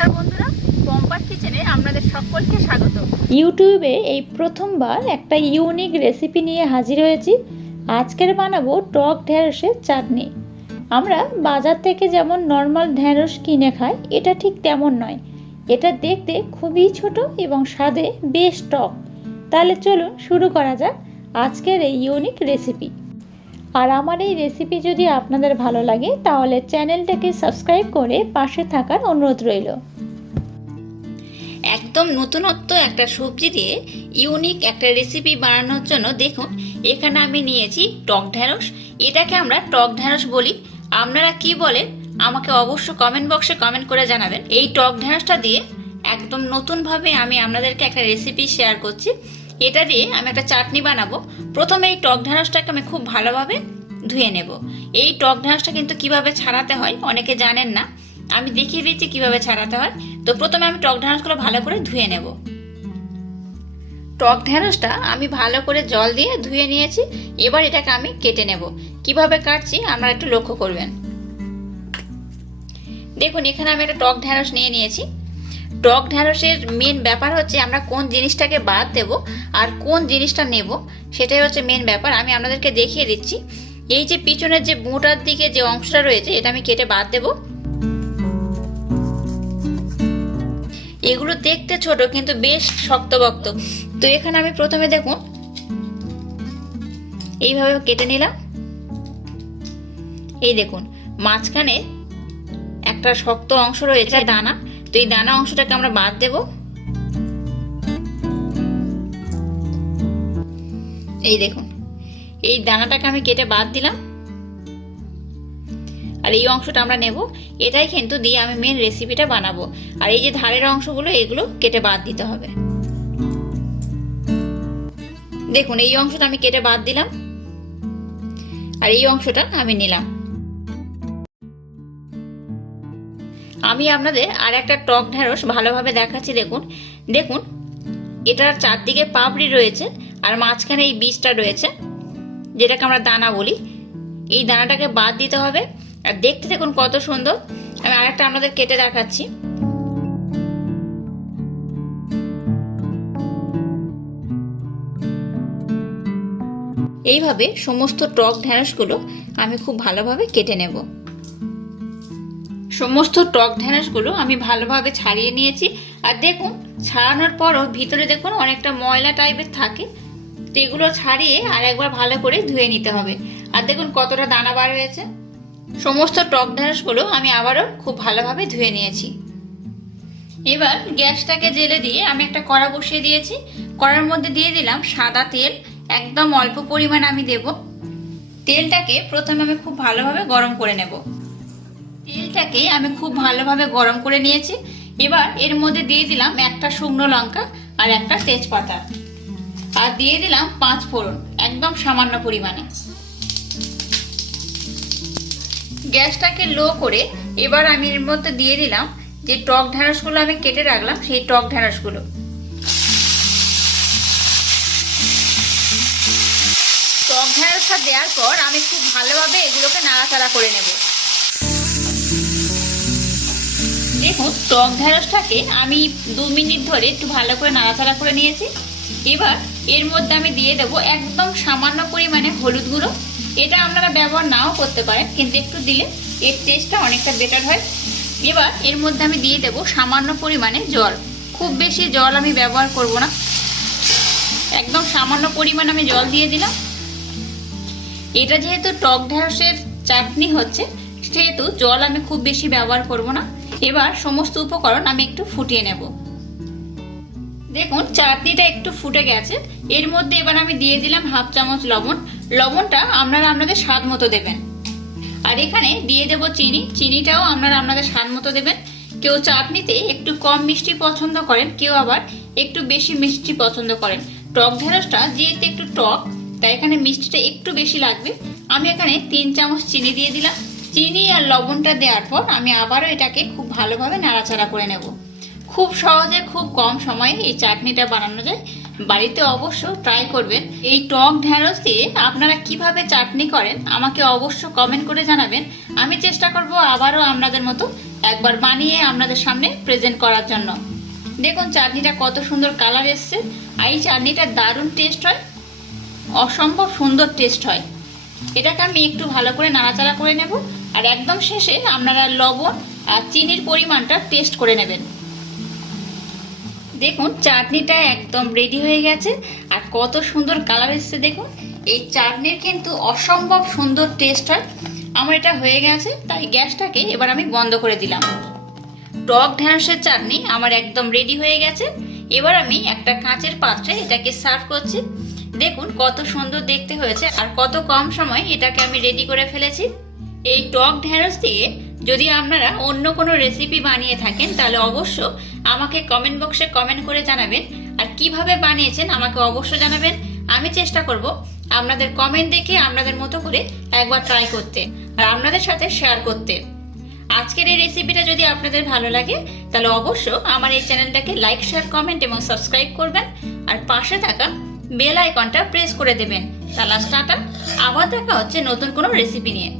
নমস্কার বন্ধুরা, পম্পার কিচেনে আপনাদের সকলকে স্বাগত। ইউটিউবে এই প্রথমবার একটা ইউনিক রেসিপি নিয়ে হাজির হয়েছি। আজকের বানাবো টক ঢ্যাঁড়সের চাটনি। আমরা বাজার থেকে যেমন নর্মাল ঢ্যাঁড়স কিনে খাই, এটা ঠিক তেমন নয়। এটা দেখতে খুবই ছোট এবং স্বাদে বেশ টক। তাহলে চলুন শুরু করা যাক আজকের এই ইউনিক রেসিপি। আর আমার এই রেসিপি যদি আপনাদের ভালো লাগে তাহলে চ্যানেলটাকে সাবস্ক্রাইব করে পাশে থাকার অনুরোধ রইল। একদম নতুনত্ব একটা সবজি দিয়ে ইউনিক একটা রেসিপি বানানোর জন্য দেখুন এখানে আমি নিয়েছি টক ঢ্যাঁড়স। এটাকে আমরা টক ঢ্যাঁড়স বলি। আপনারা কি বলেন আমাকে অবশ্য কমেন্ট বক্সে কমেন্ট করে জানাবেন। এই টক ঢ্যাঁড়সটা দিয়ে একদম নতুনভাবে আমি আপনাদেরকে একটা রেসিপি শেয়ার করছি। এটা দিয়ে আমি একটা চাটনি বানাবো। প্রথমে এই টক ঢ্যাঁড়সটাকে আমি খুব ভালোভাবে ধুয়ে নেব। এই টক ঢ্যাঁড়সটা কিন্তু কিভাবে ছাড়াতে হয় অনেকে জানেন না, আমি দেখিয়ে দিচ্ছি কিভাবে ছাড়াতে হয়। তো প্রথমে আমি টক ঢ্যাঁড়সগুলো ভালো করে ধুয়ে নেব। টক ঢ্যাঁড়সটা আমি ভালো করে জল দিয়ে ধুয়ে নিয়েছি। এবার এটাকে আমি কেটে নেব। কিভাবে কাটছি আপনারা একটু লক্ষ্য করবেন। দেখুন এখানে আমি একটা টক ঢ্যাঁড়স নিয়ে নিয়েছি। টক ঢ্যাঁড়সের মেন ব্যাপার হচ্ছে আমরা কোন জিনিসটাকে বাদ দেব আর কোন জিনিসটা নেব, সেটাই হচ্ছে মেন ব্যাপার। আমি আপনাদেরকে দেখিয়ে দিচ্ছি। এই যে পিছনের যে মোটার দিকে যে অংশটা রয়েছে এটা আমি কেটে বাদ দেব। এগুলো দেখতে ছোট কিন্তু বেশ শক্তপোক্ত। তো এখানে আমি প্রথমে দেখুন এইভাবে কেটে নিলাম। এই দেখুন মাঝখানে একটা শক্ত অংশ রয়েছে দানা, তো এই দানা অংশটাকে আমরা বাদ দেব। এই দেখুন এই দানাটাকে আমি কেটে বাদ দিলাম। আর এই অংশটা আমরা নেব, এটাই কিন্তু দিয়ে আমি মেন রেসিপিটা বানাবো। আর এই যে ধারের অংশগুলো এগুলো কেটে বাদ দিতে হবে। দেখুন এই অংশটা আমি কেটে বাদ দিলাম আর এই অংশটা আমি নিলাম। আমি আপনাদের আর একটা টক ঢ্যাঁড়স ভালোভাবে দেখাচ্ছি। দেখুন দেখুন এটার চারদিকে পাপড়ি রয়েছে আর মাঝখানে এই বীজটা রয়েছে যেটাকে আমরা দানা বলি। এই দানাটাকে বাদ দিতে হবে। আর দেখতে দেখুন কত সুন্দর। আমি আরেকটা আপনাদের কেটে দেখাচ্ছি। এইভাবে সমস্ত টক ঢ্যাঁড়সগুলো আমি খুব ভালোভাবে কেটে নেব। সমস্ত টক ঢ্যাঁড়সগুলো আমি ভালোভাবে ছাড়িয়ে নিয়েছি। আর দেখুন ছাড়ানোর পরও ভিতরে দেখুন অনেকটা ময়লা টাইপের থাকে, তো এগুলো ছাড়িয়ে আর একবার ভালো করে ধুয়ে নিতে হবে। আর দেখুন কতটা দানা বার হয়েছে। সমস্ত টক ঢ্যাঁড়সগুলো আমি আবারও খুব ভালোভাবে ধুয়ে নিয়েছি। এবার গ্যাসটাকে জেলে দিয়ে আমি একটা কড়া বসিয়ে দিয়েছি। কড়ার মধ্যে দিয়ে দিলাম সাদা তেল, একদম অল্প পরিমাণ আমি দেব। তেলটাকে প্রথমে আমি খুব ভালোভাবে গরম করে নেব। তেলটাকে আমি খুব ভালোভাবে গরম করে নিয়েছি। এবার এর মধ্যে দিয়ে দিলাম একটা শুকনো লঙ্কা আর একটা তেজপাতা, আর দিয়ে দিলাম 5 ফোড়ন একদম সামান্য পরিমাণে। গ্যাসটাকে লো করে এবার আমি এর মধ্যে দিয়ে দিলাম যে টক ঢ্যাঁড়সগুলো আমি কেটে রাখলাম, সেই টক ঢ্যাঁড়সগুলো। টক ঢ্যাঁড়সটা দেওয়ার পর আমি খুব ভালোভাবে এগুলোকে নাড়াচাড়া করে নেব। দেখুন টক ঢ্যাঁড়সটাকে আমি 2 মিনিট ধরে একটু ভালো করে নাড়াচাড়া করে নিয়েছি। এবার এর মধ্যে আমি দিয়ে দেবো একদম সামান্য পরিমাণে হলুদ গুঁড়ো। এটা আপনারা ব্যবহার নাও করতে পারেন, কিন্তু একটু দিলে এর টেস্টটা অনেকটা বেটার হয়। এবার এর মধ্যে আমি দিয়ে দেবো সামান্য পরিমাণে জল। খুব বেশি জল আমি ব্যবহার করব না, একদম সামান্য পরিমাণ আমি জল দিয়ে দিলাম। এটা যেহেতু টক ঢ্যাঁড়সের চাটনি হচ্ছে সেহেতু জল আমি খুব বেশি ব্যবহার করব না। এবার সমস্ত উপকরণ আমি একটু ফুটিয়ে নেব। দেখুন চাটনিটা একটু ফুটে গেছে। এর মধ্যে এবার আমি দিয়ে দিলাম 1/2 চামচ লবণ। লবণটা আপনারা আপনাদের স্বাদ মতো দেবেন। আর এখানে দিয়ে দেব চিনি। চিনিটাও আপনারা আপনাদের স্বাদ মতো দেবেন। কেউ চাটনিতে একটু কম মিষ্টি পছন্দ করেন, কেউ আবার একটু বেশি মিষ্টি পছন্দ করেন। টক ঢ্যাঁড়সটা যেহেতু একটু টক, তাই এখানে মিষ্টিটা একটু বেশি লাগবে। আমি এখানে 3 চামচ চিনি দিয়ে দিলাম। চিনি আর লবণটা দেওয়ার পর আমি আবারও এটাকে খুব ভালোভাবে নাড়াচাড়া করে নেব। খুব সহজে খুব কম সময়ে এই চাটনিটা বানানো যায়। বাড়িতে অবশ্য ট্রাই করবেন। এই টক ঢ্যাঁড়স দিয়ে আপনারা কিভাবে চাটনি করেন আমাকে অবশ্য কমেন্ট করে জানাবেন। আমি চেষ্টা করব আবারও আপনাদের মতো একবার বানিয়ে আপনাদের সামনে প্রেজেন্ট করার জন্য। দেখুন চাটনিটা কত সুন্দর কালার এসছে, আর এই চাটনিটা দারুণ টেস্ট হয়, অসম্ভব সুন্দর টেস্ট হয়। এটাকে আমি একটু ভালো করে নাড়াচাড়া করে নেব, আর একদম শেষে আপনারা লবণ আর চিনির পরিমাণটা টেস্ট করে নেবেন। দেখুন চাটনিটা একদম রেডি হয়ে গেছে, আর কত সুন্দর কালার এসছে দেখুন। এই চাটনির কিন্তু অসম্ভব সুন্দর টেস্ট হয়। আমার এটা হয়ে গেছে, তাই গ্যাসটাকে এবার আমি বন্ধ করে দিলাম। টক ঢ্যাঁড়সের চাটনি আমার একদম রেডি হয়ে গেছে। এবার আমি একটা কাঁচের পাত্রে এটাকে সার্ভ করছি। দেখুন কত সুন্দর দেখতে হয়েছে, আর কত কম সময় এটাকে আমি রেডি করে ফেলেছি। এই টক ঢ্যাঁড়স দিয়ে যদি আপনারা অন্য কোনো রেসিপি বানিয়ে থাকেন তাহলে অবশ্য আমাকে কমেন্ট বক্সে কমেন্ট করে জানাবেন, আর কিভাবে বানিয়েছেন আমাকে অবশ্য জানাবেন। আমি চেষ্টা করব আপনাদের কমেন্ট দেখে আপনাদের মতো করে একবার ট্রাই করতে আর আপনাদের সাথে শেয়ার করতে। আজকের এই রেসিপিটা যদি আপনাদের ভালো লাগে তাহলে অবশ্য আমার এই চ্যানেলটাকে লাইক, শেয়ার, কমেন্ট এবং সাবস্ক্রাইব করবেন, আর পাশে থাকা বেল আইকনটা প্রেস করে দেবেন। তাহলে টাটা, আবার দেখা হচ্ছে নতুন কোনো রেসিপি নিয়ে।